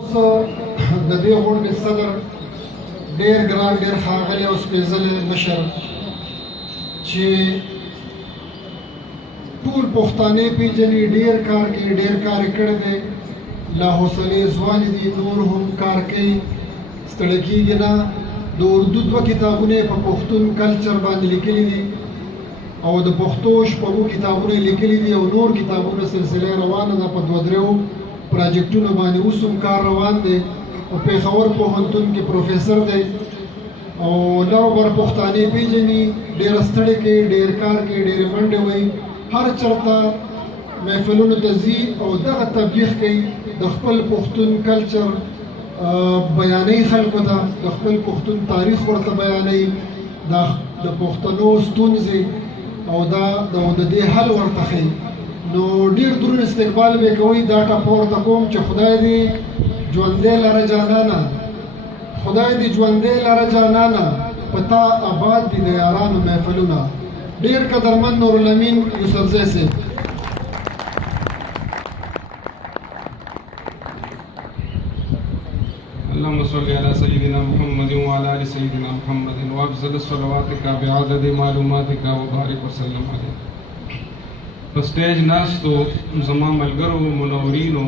د دې غونډې صدر ډېر ګران ډېر ښاغلی او سپېڅلی مشر چې ټول پښتانه پېژني، ډېر کار کوي، ډېر کار یې کړی دی، لا حوصلې ځوانې دي، نور هم کار کوي، ستړی کېږي نه. د اردو 2 کتابونه یې په پښتون کلچر باندې لیکلي دي او د پښتو شپږو کتابونه یې لیکلي دي او نور کتابونه سلسله روانه ده. په 2-3 پراجیکټونو باندې اوس هم کار روان دی. په پېښور پوهنتون کې پروفیسر دی او لر بر پښتانه پېژني، ډېر ستړی کوي، ډېر کار کوي، ډېرې منډې وهي، هر چېرته محفلونو ته ځي او دغه تبلیغ کوي، د خپل پښتون کلچر بیانوي خلکو ته، د خپل پښتون تاریخ ورته بیانوي، د پښتنو ستونزې او د دې حل ورته ښیي. نو ډېر دروند استقبال به کوي. دا ټاپه ورته کوم چې خدای دې ژوندی لره جانانه، خدای دې ژوندی لره جانانه، په تا آباد دي د یارانو محفلونه. ډېر قدرمن نورالامین یوسفزی صاحب. اللهم صل على سيدنا محمد وعلى ال سيدنا محمد وافضل صلواتك بعدد معلوماتك وبارك وسلم عليه. په سټیج ناستو زما ملګرو منورینو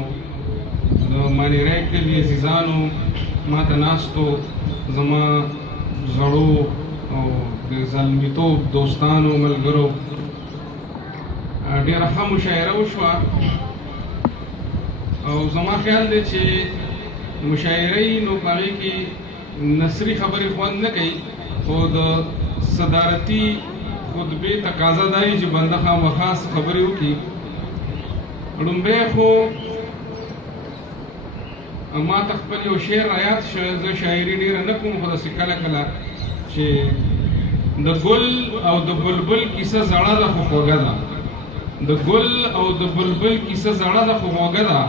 د مانیری کلي عزیزانو، ما ته ناستو زما زړو او د زلمیتوب دوستانو ملګرو، ډېره ښه مشاعره وشوه او زما خیال دی چې مشاعرې نو په هغې کې نثري خبرې خوند نه کوي، خو د صدارتي خطبې تقاضا دا وي چې بنده خامخا خبرې وکړي. لومبی خو ما ته خپل یو شعر رایاد شو، زه شاعري ډېره نه کوم، خو داسې کله کله چې د ګل او د بلبل کیسه زړه ده خو خوږه ده، د ګل او د بلبل کیسه زړه ده خو خوږه ده،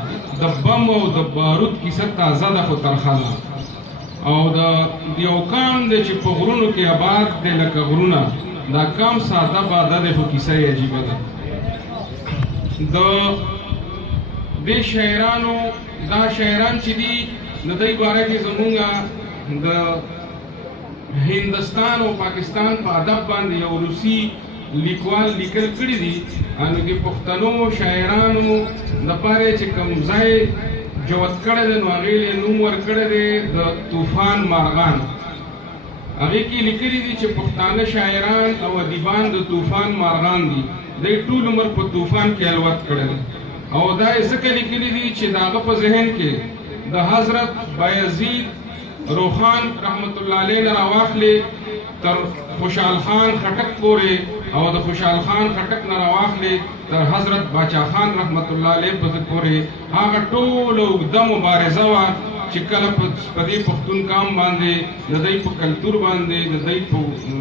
د بم او د بارود کیسه تازه ده خو ترخه ده، او د یو قام دی چې په غرونو کې آباد دی لکه غرونه، دا کام ساده باده دی خو کیسه یې عجیبه ده. د دې شاعرانو دا شاعران چې دي د دوی باره کې زمونږ د هندوستان او پاکستان په ادب باندې یو روسي لیکوال لیکل کړي دي، نو د پښتنو شاعرانو دپاره چې کوم ځای جوت کړی دی نو هغې یې نوم ورکړی دی د طوفان مارغان. هغې کې لیکلي دي چې پښتانه شاعران او ادیبان د طوفان مارغان دي، دوی ټول عمر په طوفان کې الوت کړی دی او دا یې ځکه لیکلي دي چې د هغه په ذهن کې د حضرت بایزید روخان رحمت الله علیه نه راواخلې تر خوشحال خان خټک پورې او د خوشحال خان خټک نه راواخلې تر حضرت باچا خان رحمت الله علیه پورې، هغه ټوله اوږده مبارزه وه چې کله په دې پښتون قام باندې د دوی په کلتور باندې، د دوی په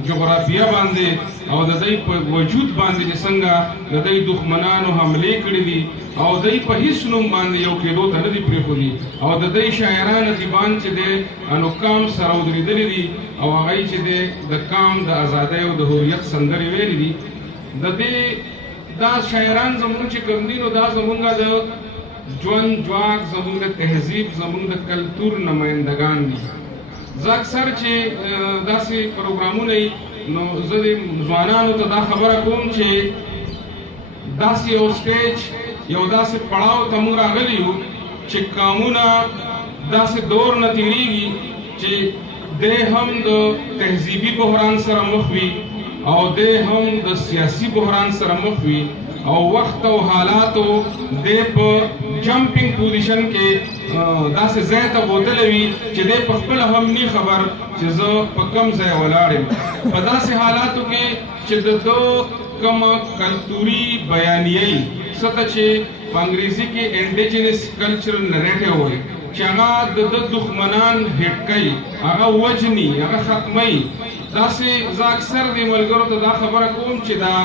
جغرافیه باندې او د دوی په وجود باندې چې څنګه د دوی دښمنانو حملې کړي دي او دوی په هیڅ نوم باندې یو کېدو ته نه دي پرېښودي او د دوی شاعران ادیبان چې دی انو قام سره ودرېدلي دي او هغه چې دی د قام د ازادۍ او د هویت سندرې ویلي دي. د دې دا شاعران زموږ چې کوم دي نو دا زموږ د ژوند جواک، زموږ د تهذیب، زموږ د کلتور نمایندګان دي. زه اکثر چې داسې پروګرامونه وي نو زه د ځوانانو ته دا خبره کوم چې داسې یو سټیج، یو داسې پړاو ته موږ راغلي یو چې قامونه داسې دور نه تېرېږي چې دی هم د تهذیبي بحران سره مخ وي او دی هم د سیاسي بحران سره مخ وي او وخت او حالاتو دی په جمپینګ پوزیشن کې داسې ځای ته بوتلی وي چې دی په خپله هم نی خبر چې زه په کوم ځای ولاړ یم. په داسې حالاتو کې چې د ده کومه کلتوري بیانیه یي څه ته چې په انګریزي کې انډیجنس کلچرل نریټیو وایي، چې هغه د ده دښمنان هیټ کوي، هغه وجني، هغه ختموي. داسې زه اکثر دې ملګرو ته دا خبره کوم چې دا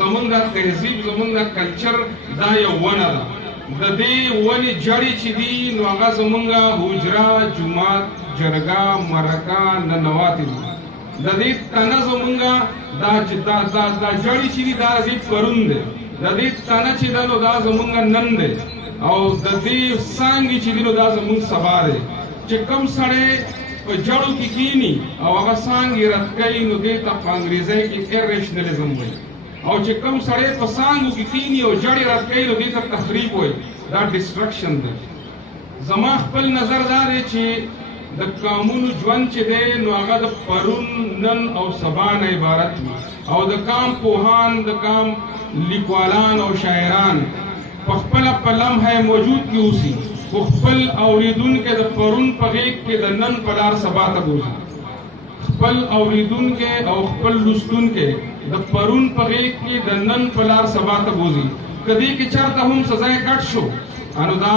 زمونږ د تهذیب، زمونږ د کلچر دا یو ونه ده. د دې ونې جړې چې دي نو هغه زمونږ حجره، جومات، جرګه، مرکه، ننواتې دي. د دې تنه زمونږ دا جړې چې دي دا دې پرون دی، د دې تنه چې ده نو دا زمونږ نن دی. او د دې څانګې چې دي نو دا زموږ سبا دی چې کوم سړی په جړو کې کینی او هغه څانګې رد کوي نو دې ته په انګریزۍ کې ایرریشنلزم وایي او چې کوم سړی په څانګو کې کینی او جړې رد کوي نو دې ته تخریب وایي دا ډسټرکشن دی زما خپل نظر دا دی چې د قامونو ژوند چې دی نو هغه د پرون نن او سبا نه عبارت وي او د قام پوهان د قام لیکوالان او شاعران په خپله په لمحه موجود کې اوسي خو خپل اورېدونکی د پرون په غېږ کې د نن په لار سبا ته بوځي خپل اورېدونکی او خپل لوستونکی د پرون په غېږ کې د نن په لار سبا ته بوځي که دې کې چېرته هم سزا یې کټ شو نو دا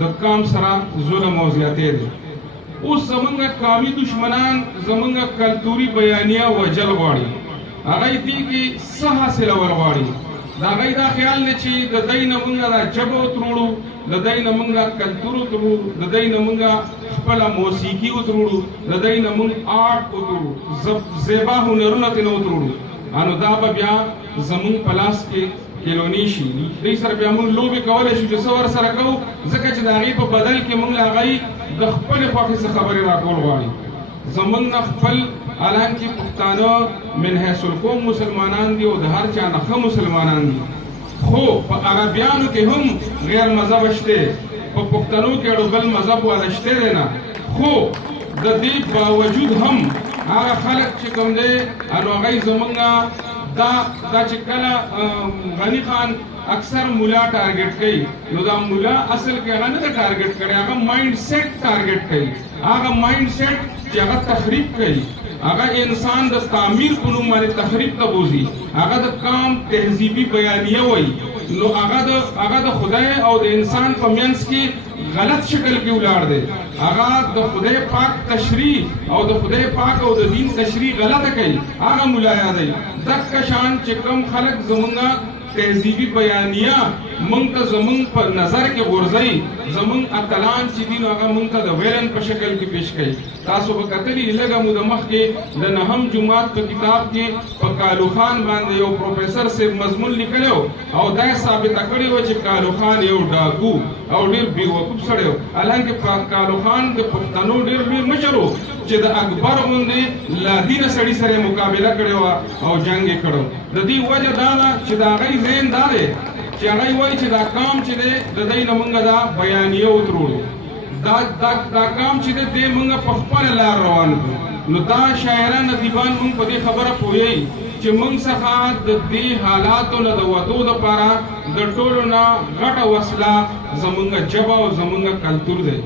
د قام سره ظلم او زیاتې دی اوس زمونږ قامي دشمنان زمونږ کلتوري بیانیه وجل غواړي هغه دې کې څه حاصلول غواړي د هغوی دا خیال دی چې د دوی نه مونږ دا ژبه وتروړو د دوی نه مونږ کلتور وتروړو د دوی نه مونږ خپله موسیقي وتروړو د دوی نه مونږ آرټ وتروړو زیبا هنرونه ترې نه وتروړو نو دا به بیا زمونږ په لاس کې کیلونی شي دوی سره بیا مونږ لوبې کولی شو چې څه ورسره کوو ځکه چې د هغې په بدل کې مونږ له هغوی د خپلې خوښې څه خبرې راکول غواړي زمونږ نه خپل حالانکه پښتانه من حیث القوم مسلمانان دي او د هر چا نه ښه مسلمانان دي خو په عربیانو کې هم غیر مذهب شته په پښتنو کې اړو بل مذهب والا شته دی نه خو د دې باوجود هم هغه خلک چې کوم دی نو هغوی زمونږ دا چې کله غني خان اکثر مولا ټارګټ کوي نو دا مولا اصل کې هغه نه ده ټارګټ کړی هغه مایند سیټ ټارګټ کوي هغه مایند سیټ چې هغه تخریب کوي هغه انسان د تعمیر په نوم باندې تخریب ته بوځي هغه د قام تهذیبي بیانیه وایي نو هغه د خدای او د انسان په منځ کې غلط شکل کې ولاړ دی هغه د خدای پاک تشریح او د خدای پاک او د دین تشریح غلطه کوي هغه مولا یادوي دغه شان چې کوم خلک زمونږ تهذیبی بیانیه مونږ ته زمونږ په نظر کې غورځوي زمونږ اتلان چې دي نو هغه مونږ ته د ویلن په شکل کې پیش کوي تاسو به کتلي لږه موده مخکې د نهم جماعت په کتاب کې په کالو خان باندې یو پروفیسر صاحب مضمون لیکلی او دا یې ثابته کړې وه چې کالو خان یو ډاکو او ډېر بېوقوف سړی و حالانکې کالو خان د پښتنو ډېر لوی مشر و چې د اکبر غوندې لادینه سړي سره یې مقابله کړې وه او جنګ یې کړی د دې وجه دا ده چې د هغوی ذهن دا دی چې هغوی وایي چې دا قام چې دی د دوی نه مونږ دا بیانیه وتروړو دا قام چې دی دی مونږ په خپله لار روان کړو نو دا شاعران ادیبان مونږ په دې خبره پوهیږي چې مونږ څخه د دې حالاتو نه د وتو دپاره د ټولو نه غټه وسله زمونږ ژبه او زمونږ کلتور دی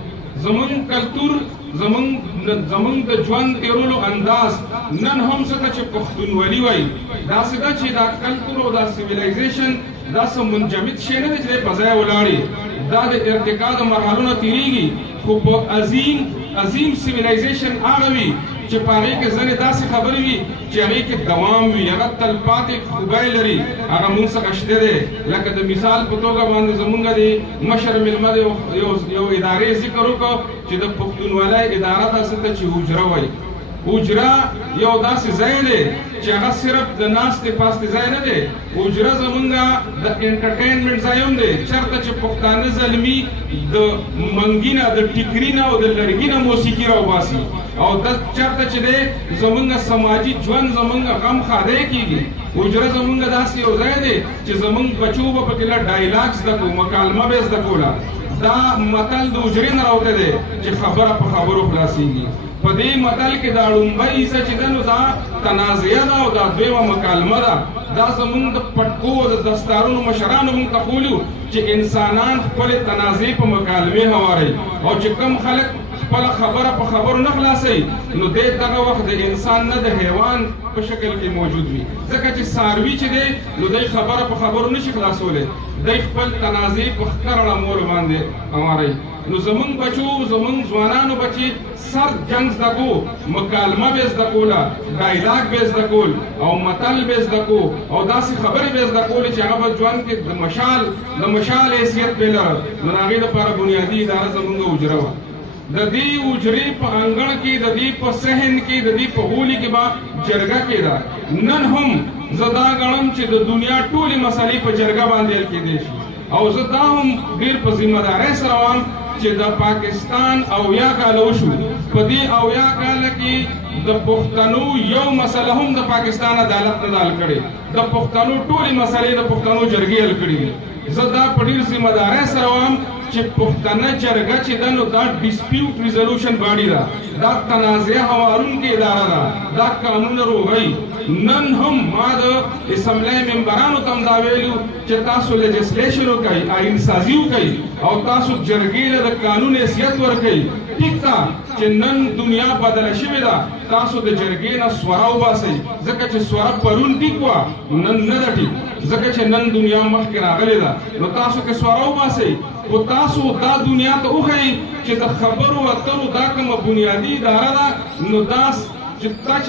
زمونږ کلتور زمونږ د ژوند تېرولو انداز نن هم څه چې پښتونولي وایي داسې ده چې دا کلتور او دا سیویلایزیشن دا څه منجمد شی نه دی چې دی په ځای ولاړي دا د ارتقا د مرحلو نه تېرېږي خو په عظیم سیویلایزیشن هغه وي چې په هغې کې ځینې داسې خبرې وي چې هغې کې دوام وي هغه تلپاتې خوبی لري هغه مونږ څخه شته دی لکه د مثال په توګه باندې زمونږ د مشر مېلمه د یو ادارې ذکر وکړو چې د پښتونولۍ اداره داسې ده چې حجره وایي حجره یو داسې ځای دی چې هغه صرف د ناستې پاستې ځای نه دی حجره زمونږ د انټرټینمنټ ځای هم دی چېرته چې پښتانه زلمي د منګي نه د ټیکري نه او د لرګي نه موسیقي راوباسي او دا چېرته چې دی زمونږ سماجي ژوند زمونږ غم ښادی کېږي حجره زمونږ داسې یو ځای دی چې زمونږ بچو به پکې له ډایلاګ زده کړو مکالمه به یې زده کوله دا متل د حجرې نه راوتی دی چې خبره په خبرو خلاصېږي په دې متل کې دا لومبۍ حصه چې ده نو دا تنازعه ده او دا دویمه مکالمه ده دا زمونږ د پټکو او د دستارونو مشرانو مونږ ته ښولي چې انسانان خپلې تنازعې په مکالمې هواروي او چې کم خلک خپله خبره په خبرو نه خلاصوي نو دی دغه وخت د انسان نه د حیوان په شکل کې موجود وي ځکه چې څاروي چې دی نو دی خبره په خبرو نشي خلاصولی دی خپل تنازعې په ښکر اړمولو باندې هواروي نو زمونږ بچو زمونږ ځوانانو بچي سر جنګ زده کو مکالمه به زده کوله ډایلاګ به زده کول او متل به زده کو او داسې خبرې به زده کولې چې هغه به ژوند کې د مشال حیثیت به لره نو د هغې دپاره بنیادي اداره زمونږ حجره وه د دې حجرې په انګړ کې د دې په صحن کې د دې په هولي کې به جرګه کېده نن هم زه دا ګڼم چې د دنیا ټولې مسلې په جرګه باندې حل کېدی شي او زه دا هم ډېر په ذمه دارۍ سره وایم چې د پاکستان 80 کاله وشو، په دې 80 کاله کې د پښتنو یو مسله هم د پاکستان عدالت نه حل کړې، د پښتنو ټولې مسلې د پښتنو جرګې حل کړې دي. زه دا په ډېر ذمه دارۍ سره وایم چې پښتنه جرګه چې ده نو دا ډسپیوټ ریزولوشن باډي ده، دا تنازع هوارونکې اداره ده، دا قانون روغی. نن هم ما د اسمبلی ممبرانو ته هم دا ویلو چې تاسو لیجسلیشن وکئ، آئین سازي وکئ او تاسو جرګې له د قانون حیثیت ورکئ. ټیک ده چې نن دنیا بدله شوې ده، تاسو د جرګې نه سوره وباسئ، ځکه چې سوره پرون ټیک وه نن نه ده ټیک، ځکه چې نن دنیا مخکې راغلې ده. نو تاسو که سوره وباسئ خو تاسو دا دنیا ته وښیئ چې د خبرو اترو دا کومه بنیادي اداره ده، نو دا چې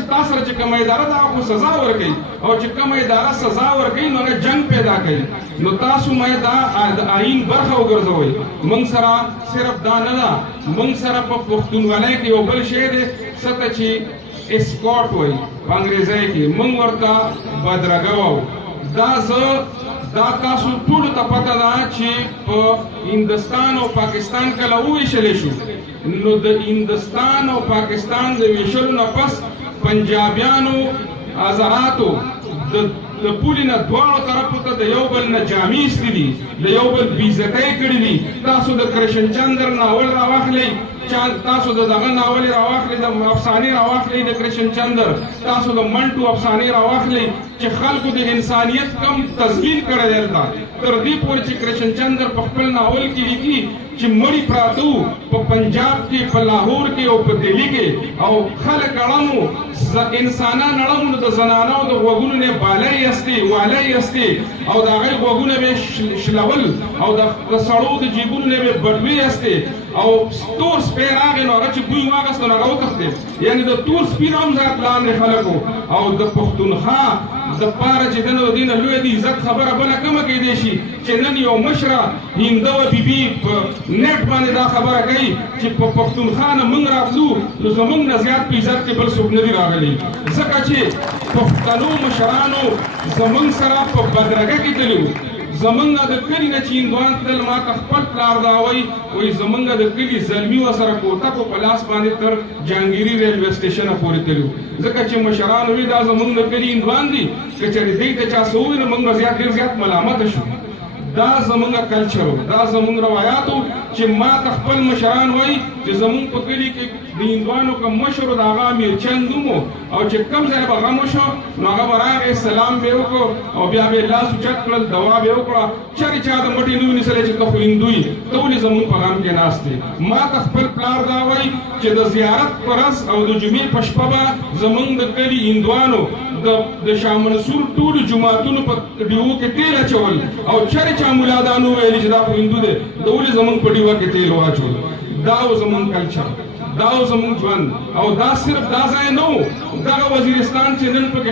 تا سره چې کومه اداره ده هغه خو سزا ورکوي، او چې کومه اداره سزا ورکوي نو هغه جنګ پیدا کوي. نو تاسو مې دا د آئین برخه وګرځوئ. موږ سره صرف دا نه ده، موږ سره په پښتونولۍ کې یو بل شی دی څه ته چې اسکاټ وایي په انګریزۍ کې، موږ ورته بدرګه وایو. دا تاسو ټولو ته پته ده چې په هندوستان او پاکستان کله وویشلی شو، نو د هندوستان او پاکستان د ویشلو نه پس پنجابیانو آزاداتو د پولې نه دواړو طرفو ته د یو بل نه جامې ایستې دي، د یو بل بېعزتۍ کړي دي. تاسو د کرشن چندر ناول راواخلئ، تاسو د دغه ناول راواخلئ، د افسانې راواخلئ د کرشن چندر، تاسو د منټو افسانې راواخلئ چې خلکو د انسانیت کم تضمین کړی دی. تر دې پورې چې کرشن چندر په خپل ناول کې لیکي چې مړی پراته وو په پنجاب کې، په لاهور کې او په دهلي کې، او خلک اړمو انسانان اړمو، د زنانو د غوږونو نه بالۍ یستې والۍ یستې او د هغې غوږونه به شلول او د سړو د جیبونو نه به بډوې یستې، او تور سپی راغی نو هغه چې بوی واخیست نو هغه وتښتېد. یعنې د تور سپي نه هم ذات لاندې خلکو. او د پښتونخوا د پاره چې د دې نه لویه د عزت خبره بله کومه کیدی شي چې نن یو مشره هنده و بیبي په نیټ باندې دا خبره کوي چې په پښتونخوا نه موږ راتلو نو زموږ نه زیات په عزت کې بل څوک نه دي راغلي، ځکه چې پښتنو مشرانو زموږ سره په بدرګه کې تللي وو. زمونږ د کلي نه چې هندوان تلل ما ته خپل پلار دا وایي زمونږ د کلي زلمي ورسره کوټکو په لاس باندې تر جهانګیري ریلوې سټیشنه پورې تللي وو، ځکه چې مشران وایي دا زمونږ د کلي هندوان دي، که چېرې دوی ته چا څه ووایي نو موږ به ډېر زیات ملامته شو. دا زمونږ کلچر و، دا زمونږ روایات و چې ما ته خپل مشران وایي چې زمونږ په کلي کې د هندوانو کوم مشر و د هغه امیرچند نوم و، او چې کوم ځای به غم وشو نو هغه به راغی سلام به یې وکړو او بیا به یې لاس اوچت کړل، دوا به یې وکړه. چېرې چا د مټې نه ونیسلی چې ته خو هندو یې، ته ولې زمونږ په غم کې ناست یې. ما ته خپل پلار دا وایي چې د زیارت په ورځ او د جمعې په شپه به زمونږ د کلي هندوانو د شاه منصور ټولو جوماتونو په ډیوو کې تیل اچول، او چېرې چا ملادانو ویلي چې دا خو هندو دی، د ولې زمونږ په ډیوه کې تیل واچول. دا و زمونږ کلچر، دا و زمونږ ژوند. او دا صرف دا ځای نه و، دغه وزیرستان چې نن پکې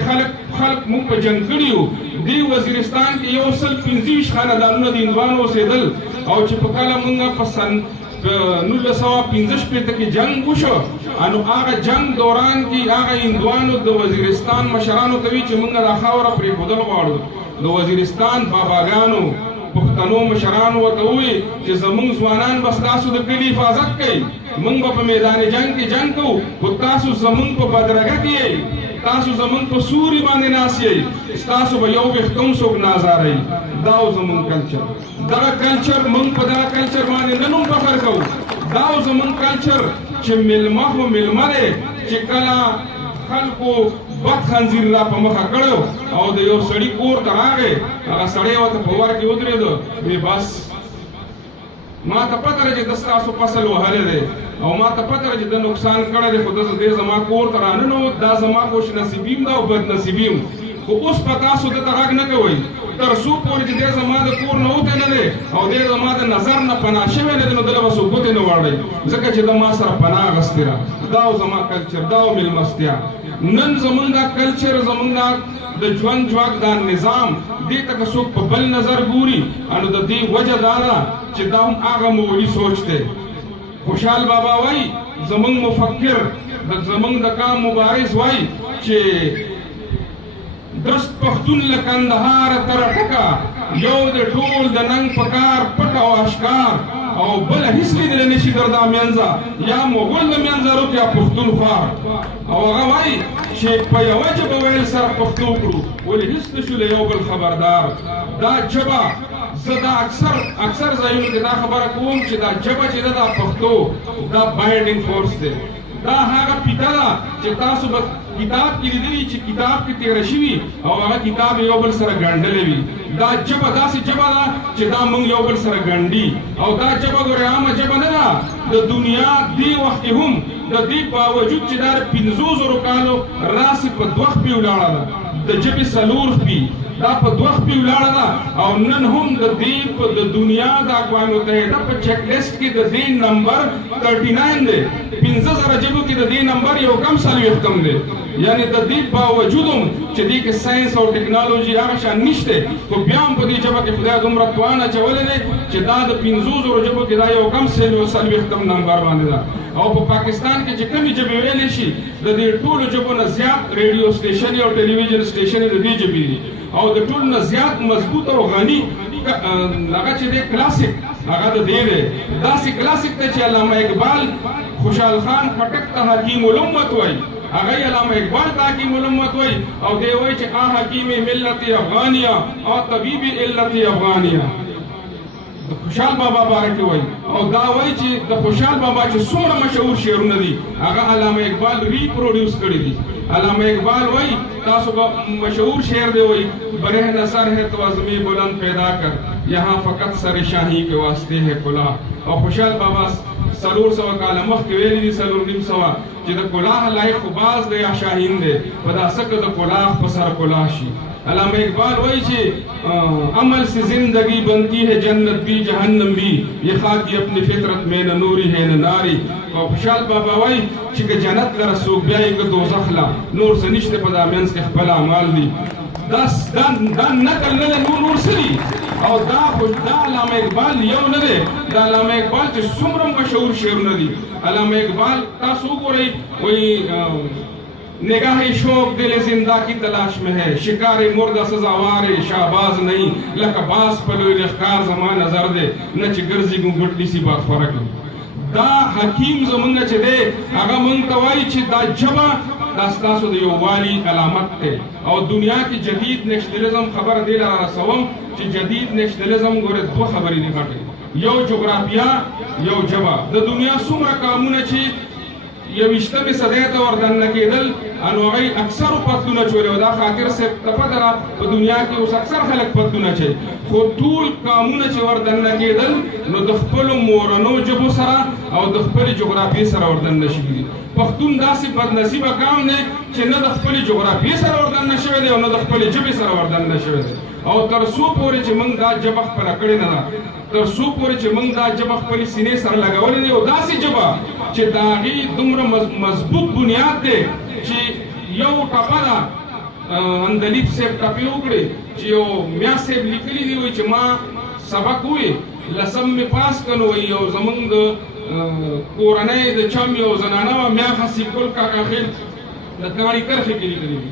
خلک موږ په جنګ کړي یو، دې وزیرستان کې 125 خاندانونه د هندوانو اوسېدل، او چې په کله موږ په سن 1915 کې جنگ وشو، نو هغه جنگ دوران کې هغه هندوانو د وزیرستان مشرانو ته وی چې موږ دا خاوره پرېښودل غواړو. د وزیرستان باباګانو پښتنو مشرانو ورته وویل چې زموږ ځوانان به ستاسو د کلي حفاظت کوي، موږ به په میدان جنگ کې جنګ کوو، خو تاسو زموږ په بدرګه کې یئ، تاسو زموږ په سوري باندې ناست یئ، ستاسو به یو وېښته هم څوک نه ازاروي. دا و زموږ کلچر. دغه کلچر موږ په دغه کلچر باندې نن هم فخر کوو. دا و زموږ کلچر چې میلمه خو میلمه دی، چې کله خلکو بد خنزیر را په مخه کړو او د یو سړي کور ته راغی، هغه سړی ورته په ور کې ودرېده، وی بس ما ته پته ده چې ده ستاسو فصل وهلی دی او ما ته پته ده چې ده نقصان کړی دی، خو دې زما کور ته راننوت، دا زما خوش نصیبي م ده او بد نصیبي م. خو اوس په تاسو دته غږ نه کوئ تر څو پورې چې دی زما د کور نه وتی نه دی او دی زما د نظر نه پناه شوی نه دی، نو دله به څوک ګوتې نه واړئ، ځکه چې ده ما سره پناه اخیستې ده. دا و زما کلچر، دا و میلمستیا. نن زمونږ دا کلچر، زمونږ د ژوند ځواک دا نظام دې ته که څوک په بل نظر ګوري، نو د دې وجه دا ده چې دا هم هغه مولي سوچ دی. خوشحال بابا وایي زمونږ مفکر زمونږ د قام مبارز وایي چې درست پښتون له کندهار تر ټکه یو د ټول د ننګ پکار پټ او اشکار او بل هیڅ لیدل نشي دردا منځه یا مغول منځه رو یا پښتونخوا او هغه وایي چې په یوه ژبه ویل سره پښتو کړو ولې هیڅ نشو له یو بل خبردار دا ژبه زه دا اکثر ځایونو کې دا خبره کوم چې دا ژبه چې ده دا پښتو دا بایډینګ فورس دی دا هغه پیته ده چې تاسو به کتاب کې لیدلي چې کتاب کې تېره شوي او هغه کتاب یو بل سره ګنډلی وي دا ژبه داسې ژبه ده چې دا موږ یو بل سره ګنډي او دا ژبه ګورې عامه ژبه نه ده د دنیا دې وخت کې هم د دې باوجود چې دا 500 کالو راسې په 2 خپې ولاړه ده د ژبې 4 خپې دا په 2 خپې ولاړه ده او نن هم د دې د دنیا د اقوام متحده په چیک لیست کې د دې نمبر 39 دی 15000 ژبو کې د دې نمبر یو کم 40 دی یعنی د دې باوجود هم چې دې کې ساينس او ټیکنالوژي هغه شان نشته خو بیا هم په دې ژبه کې خدای دومره توان اچولی دی چې دا د 500 ژبو کې دا یو کم 40 نمبر باندې ده او په پاکستان کې چې کومې ژبې ویلی شي د دې ټولو ژبو نه زیات ریډیو سټیشن او ټلویزیون سټیشن د دې ژبې دي او د ټولو نه زیات مضبوط او غني هغه چې دی کلاسیک هغه د دې دی داسې کلاسیک دی چې علامه اقبال خوشحال خان خټک ته حکیم الامت وایي هغه علامه اقبال ته حکیم الامت وایي او دی وایي چې حکیم ملت افغانیه او طبیب علت افغانیه د خوشحال بابا باره کې وایي او دا وایي چې د خوشحال بابا چې څومره مشهور شعرونه دي هغه علامه اقبال ریپروډیوس کړي دي علامه اقبال وایي تاسو به مشهور شعر دی وایي برہنہ سر ہے تو عظمی بلند پیدا کر یہاں فقط سر شاہی کے واسطے ہے کلاه او خوشحال بابا 400 کاله مخکې ویلي دي 450 چې د کلاه لایق خو باز دی یا شاهین دی په داسه کې د کلاه په سر کلاه شي علامہ اقبال وایي چې عمل سے زندگی بنتی ہے جنت بھی جہنم بھی یہ خاکی اپنی فطرت میں نہ نوری ہے نہ ناری او خوشحال بابا وایي چې که جنت لره څوک بیایي که دوزخ له نور څه نشته په دا منځ کې خپل اعمال دي دا نقل نه دی نور څه دي او دا علامه اقبال یو نه دی دا علامه اقبال چې څومره مشهور شعرونه دي علامه اقبال تاسو وګورئ وایي نگاہ شوق دل زندہ کی تلاش میں ہے شکار مردہ سزاوار شہباز نہیں لکه باز پلوی لخکار زمان نظر دے نہ چې ګرځي ګنګټلی سی بات فرق دا حکیم زمونږ چې دی هغه مونږ ته وایي چې دا ژبه دا ستاسو د یووالي علامت دی او دنیا کې جدید نیشنلزم خبر دی لاره رسوم چې جدید نیشنلزم ګوره 2 خبرې دي غټې یو جغرافیا یو ژبه د دنیا څومره قومونه چې 20مې صدۍ ته وردننه کېدل نو هغوی اکثرو پتلونه چولې او دا خاطر صاحب ته پته ده په دنیا کې اوس اکثر خلک پتلونه چوي خو ټول قومونه چې وردننه کېدل نو د خپلو مورنو ژبو سره او د خپلې جغرافیې سره وردننه شوي دي پښتون داسې بدنصیبه قوم دی چې نه د خپلې جغرافیې سره وردننه شوی دی او نه د خپلې ژبې سره وردننه شوی دی او تر څو پورې چې موږ دا ژبه خپله کړې نه ده تر څو پورې چې موږ دا ژبه خپلې سینې سره لګولې دی او داسې ژبه چې د هغې دومره مضبوط بنیاد دی چې یو ټپه ده اندلیب صاحب ټپې وکړې چې یو میا صاحب لیکلي دي وایي چې ما سبق ووی 10 مې پاس کړ وایي یو زموږ د کورنۍ د چم یو زنانه وه میا حسیب ګل کاکا خیل د کاڼي کرښې کې لیکلي دي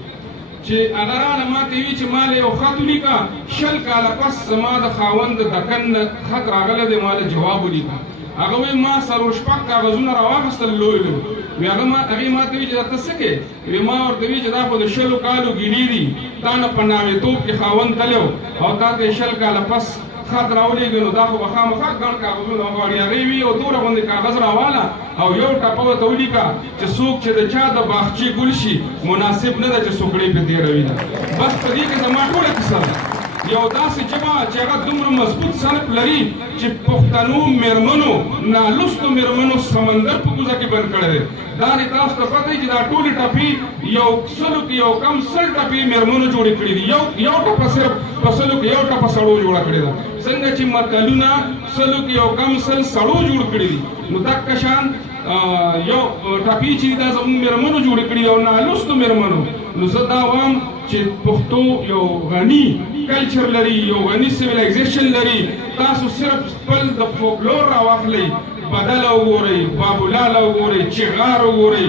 چې هغه راله ما ته وي چې ما له یو خط ولیکه 20 کاله پس زما د خاوند د دکن نه خط راغلی دی ما له جواب ولیکه هغه وایي ما 4 کاغذونه راواخیستل لوی لوی وی هغې ما ته وي چې دا ته څه کې وی ما ورته وي چې دا خو د 20 کالو ګیلې دي تا نه په ناوېتوب کې خاوند تللی او تا ته 20 کاله پس خط راولېږي نو دا خو به خامخا ګڼ کاغذونه غواړي هغې وي یو دومره غوندې کاغذ راواله او یو ټپه ورته ولیکه چې څوک چې د چا د باغچې ګل شي مناسب نه ده چې سوکړې پرې تېروي ده بس په دې کې زما ټوله کیسه ده یو داسې ژبه چې هغه دومره مضبوط سنف لري چې پښتنو مېرمنو نالوستو مېرمنو سمندر په کوزه کې بند کړی دی دا دې تاسو ته پته وي چې دا ټولې ټپې یو سلو کې یو کم 100 ټپې مېرمنو جوړې کړي دي یو ټپه صرف په سلو کې یو ټپه سړو جوړه کړې ده څنګه چې متلونه سلو کې یو کم 100 سړو جوړ کړي دي نو دقه شان یو ټپې چې دا زموږ مېرمنو جوړې کړي او نالوستو مېرمنو نو زه دا وایم چې پښتو یو غني کلچر لري یو غني سیویلایزیشن لري تاسو صرف خپل د فولکلور راواخلئ بدل وګورئ بابولال وګورئ چغار وګورئ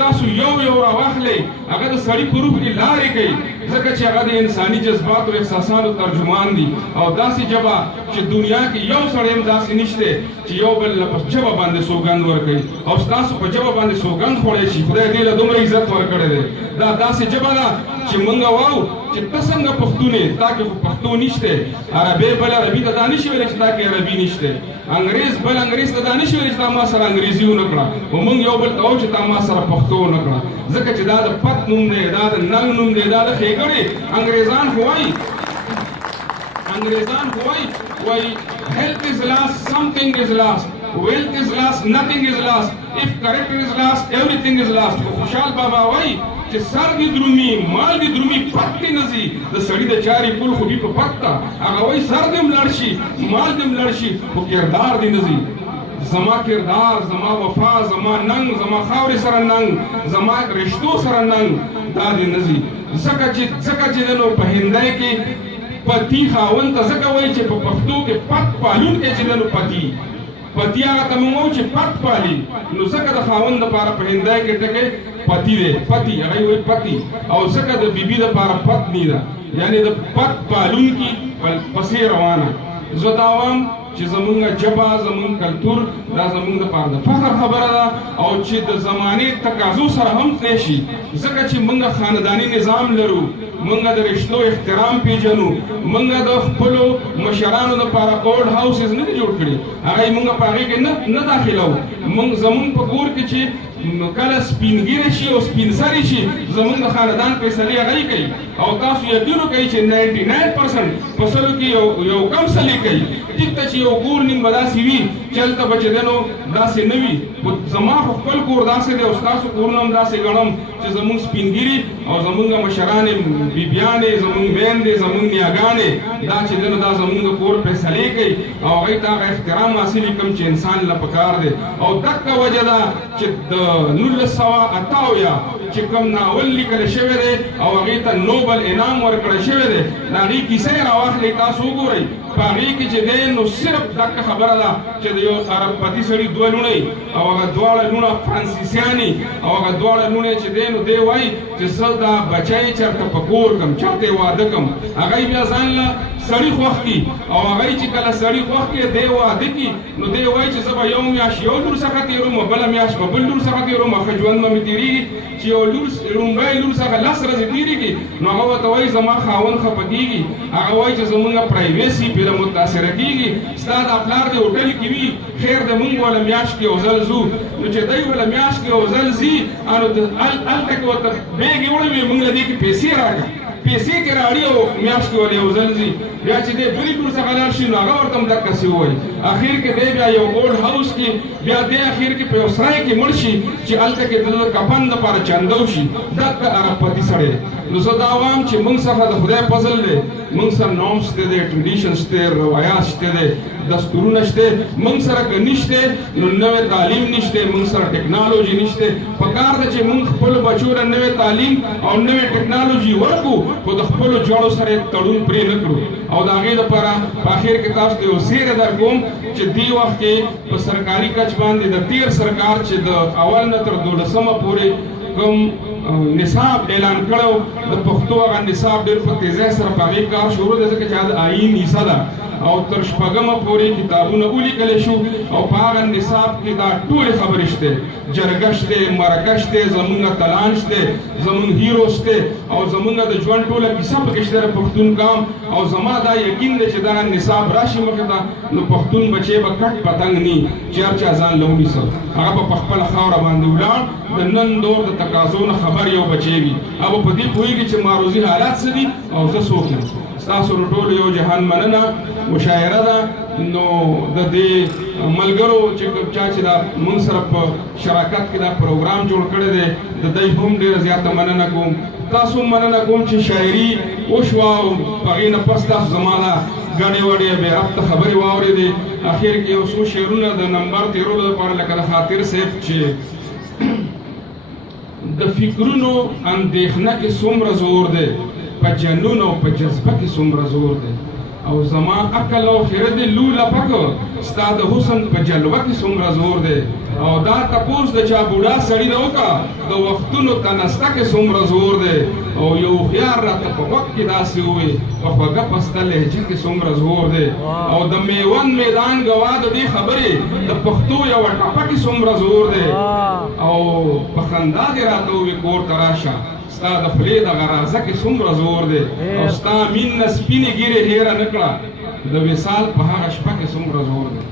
تاسو یو راواخلئ هغه د سړي په روح کې لارې کوي ځکه چې هغه د انساني جذباتو او احساساتو ترجمان دي او داسې ژبه چې دنیا کې یو سړی هم داسې نشته چې یو بل په ژبه باندې سوګند ورکوي او ستاسو په ژبه باندې سوګند خوړی شي خدای دې له دومره عزت ورکړی دی دا داسې ژبه ده چې موږ واو چې ته څنګه پښتون یې تا کې خو پښتو نشته عربي بل عربي ته دا نشي ویلی چې تا کې عربي نشته انګریز بل انګریز ته دا نشي ویلی چې تا ما سره انګریزي ونه کړه خو موږ یو بل ته وایو چې تا ما سره پښتو ونه کړه ځکه چې دا د پت نوم دی دا د ننګ نوم دی دا د ښېګړې انګریزان خو وایي health is lost, something is lost, wealth is lost, nothing is lost, if character is lost, everything is lost. خوشحال بابا وایي چې سر دې درومي مال دې درومي پت دې نځي د سړي د چارې پل خو بي په پت ته هغه وایي سر دې هم لړ شي مال دې هم لړ شي خو کردار دې نځي زما کردار زما وفا زما ننګ زما خاورې سره ننګ زما رشتو سره ننګ دا دې نځي ځکه چې نو په هندۍ کې پتی خاوند ته ځکه وایي چې په پښتو کې پت پالونکی چې نو پتی هغه ته موږ وایو چې پت پالي نو ځکه د خاوند دپاره په هندۍ کې ټکی پتی دی پتی هغه وایي پتی او ځکه د بیبي دپاره پتنی ده یعنی د پت پالونکي پسې روانه زه دا وایم چې زمونږ ژبه زمونږ کلتور دا زمونږ دپاره د فخر خبره ده او چې د زمانې تقاضو سره هم تلی شي ځکه چې موږ خانداني نظام لرو موږ د رشتو احترام پیژنو موږ د خپلو مشرانو دپاره اولډ هاوسز نه دي جوړ کړي هغه موږ په هغې کې نه داخلو زمونږ په کور کې چې کله سپینګیری شي او سپین سري شي زمونږ د خاندان فیصلې هغه کوي او تاسو یقین وکړئ چې 99% په سلو کې یو کم سلې کوي ټیک ته چې یو کور نیم به داسې وي چې هلته به چې دی نو داسې نه وي زما خو خپل کور داسې دی او ستاسو کورونه هم داسې ګڼم چې زمونږ سپینګیري او زمونږ مشرانې بیبیانې زمونږ میندې زمونږ نیاګانې دا چې دی نو دا زمونږ د کور فیصلې کوي او هغوی ته هغه احترام حاصلي کوم چې انسان له پکار دی او دقه وجه ده چې د 1988 چې کوم ناول لیکل شوی دی او هغې ته نوبل انعام ورکړی شوی دی د هغې کیسه یې راواخلئ تاسو وګورئ په هغې کې چې دی نو صرف دقه خبره ده چې د یو عرب پتی سړي دوه لوڼې او هغه دواړه لوڼه فرانسیسیانې او هغه دواړه لوڼې چې دی نو دی وایي چې زه دا بچی چېرته په کور کړم چېرته یې واده کړم هغه بیا ځان له سړي خوښ کړي او هغه چې کله سړي خوښ کړي دی واده کړي نو دی وایي چې زه به یو میاشت یو لور څخه تېروم بله میاشت به بل لور څخه تېروم ښه ژوند به مې تېرېږي چې یو لومړی لور څخه 10 ورځې تېرېږي نو هغه ورته وایي زما خاوند خفه کېږي هغه وایي چې زمونږ پرایویسي پرې متاثره کېږي ستا دا پلار دی هوټل کې وي خیر د مونږ وله میاشت کې یو ځل ځو نو چې دی وله میاشت کې یو ځل ځي نو هلته کې ورته بیګ یې وړوي مونږ له دې کې پیسې راکړه پیسې کې راړي او میاشت کې ولې یو ځل ځي بیا چې دی بلې لور څخه لاړ شي نو هغه ورته هم دقسې ووایي اخر کې دی بیا یو اولډ هاوس کې بیا دی اخر کې په یو سرای کې مړ شي چې هلته کې د کفن دپاره چنده وشي دقه عرب پتی سړی نو زه دا وایم چې موږ څخه د خدای فضل دی موږ سره نوم شته دی ټریډیشن شته روایات شته دی دستورونه شته موږ سره که نشته نو نوې تعلیم نشته موږ سره ټیکنالوژي نشته پکار ده چې موږ خپلو بچو له نوې تعلیم او نوې ټیکنالوژي ورکړو خو د خپلو جوړو سره تړون پرې نه کړو او د هغې دپاره په اخر کې تاسو ته یو زیری درکوم چې دې وخت کې په سرکاري کچ باندې د تېر سرکار چې د اول نه تر 12مه پورې کوم نصاب اعلان کړو د پښتو هغه نصاب ډېر په تیزۍ سره په هغې کار شروع دی ځکه چې د آیین حصه ده او تر 6مه پورې کتابونه ولیکلی شو او په هغه نصاب کې دا ټولې خبرې شته جرګه شته مرکه شته زمونږ تلان شته زمونږ هیرو شته او زمونږ د ژوند ټوله کیسه پکې شته پښتون قام او زما دا یقین دی چې دا نصاب راشي مخې ته نو پښتون بچی به کټ پتنګ ني چې هر چا ځان له ونیسه هغه به په خپله خاوره باندې ولاړ د نن دور د تقاضو نه خبر یو بچی وي هغه په دې پوهېږي چې معروضي حالات څه دي او زه څوک یم ستاسو له ټولو یو جهان مننه مشاعره ده نو د دې ملګرو چې چا چې دا موږ سره په شراکت کې دا پروګرام جوړ کړی دی د دوی هم ډېره زیاته مننه کوم تاسو هم مننه کوم چې شاعري وشوه او هغې نه پس تاسو زما دا ګډې وډې بې ربطه خبرې واورېدې اخر کې یو څو شعرونه د نمبر تېرولو لپاره لکه د خاطر صاحب چې د فکرونو اندېښنه کې څومره زور دی په جنون او په جذبه کې څومره زور دی او زما عقل او خیره دی لو لپکه ستا د حسن په جلوه کې څومره زور دی او دا تپوس د چا بوډا سړي نه وکړه د وختونو تنسته کې څومره زور دی او یو هوښیار راته په وخت کې داسې ووایي په خوږه پسته لهجه کې څومره زور دی او د میوند میدان ګواه د دې خبرې د پښتو یوه ټپه کې څومره زور دی او په خندا دې راته ووایي کور ته راشه ستا د خولې دغه رازه کې څومره زور دی او ستا مین نه سپینې ږیرې هېره نه کړه د وصال په هغه شپه کې څومره زور دی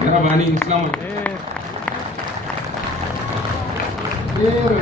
مهرباني اسلام ډېر